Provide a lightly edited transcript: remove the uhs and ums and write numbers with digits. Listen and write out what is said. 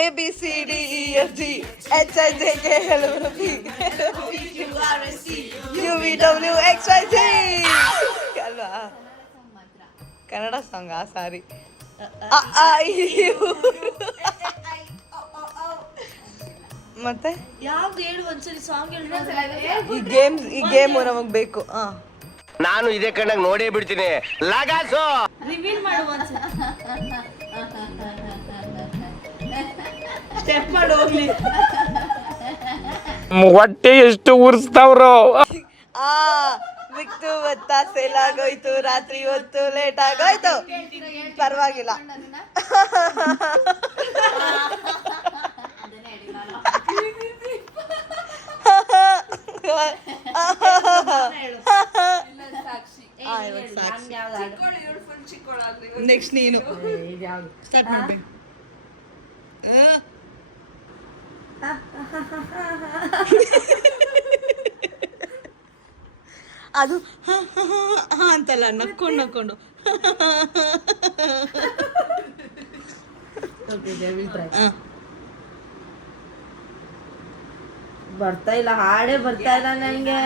ABCDEFG HIJK UVWXYZ ಅಲ್ವಾ Kannada song ಸಾರಿ ಮತ್ತೆ ಯಾವ್ದು ಹೇಳು ಒಂದ್ಸರಿ ಸಾಂಗ್ ಹೇಳು. ಈ ಗೇಮ್ ನಮಗ್ ಬೇಕು. ನಾನು ಇದೇ ಕಣ್ಣಾಗ ನೋಡೇ ಬಿಡ್ತೀನಿ ಲಗಾಸು ರಿವೀಲ್ ಮಾಡು ಒಂದ್ಸರಿ. ಸ್ಟೆಪ್ ಮಾಡು ಹೋಗ್ಲಿ. ಹೊಟ್ಟೆ ಎಷ್ಟು ಉರ್ಸ್ತಾವ್ರು. ಬಿತ್ತು ಭತ್ತ ಸೇಲ್ ಆಗೋಯ್ತು, ರಾತ್ರಿ ಹೊತ್ತು ಲೇಟ್ ಆಗೋಯ್ತು, ಪರವಾಗಿಲ್ಲ. ನೆಕ್ಸ್ಟ್ ನೀನು ಸ್ಟಾರ್ಟ್ ಮಾಡ್ಬೇಕು. ಅದು ಅಂತಲ್ಲ, ನಕ್ಕೊಂಡು ಬರ್ತಾ ಇಲ್ಲ, ಹಾಡೇ ಬರ್ತಾ ಇಲ್ಲ ನನಗೆ.